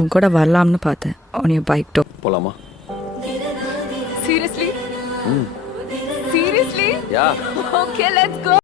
உன் கூட வரலாம்னு பார்த்தேன் on your bike tour. போலாமா? Seriously? Seriously? Yeah. Okay, let's go.